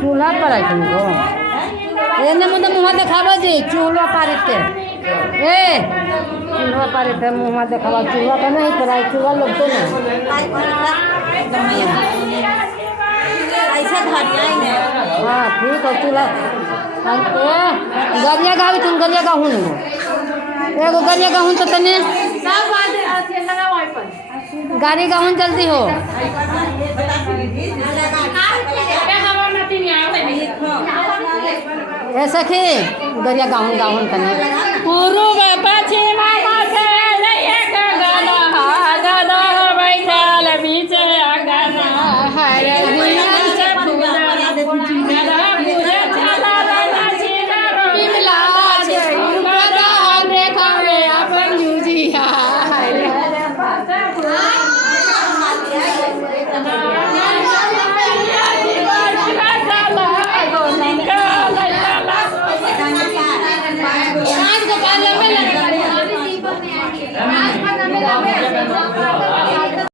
चूल्हा पर तुमको एने मुझे मुँह देखाबो जी चूल्हा पारे थे ए चूल्हा पारे थे मुँह देखाबा चूल्हा का नहीं पड़ा चूल्हा लोग तो नहीं ऐसा धनिया ही है। हाँ ठीक है चूल्हा गरिया गावी तुम गरिया गाहूँ एगो गरिया गाहूँ तो तने गाड़ी गाहूँ जल्दी हो ऐसा कि गरिया गाहूँ गाहूँ तने पूर्व पश्चिम से एक गना गना बैठल बीच अगना हर से पूजा पूजा चला बिमला बड़ा देखावे अपन यूजिया आज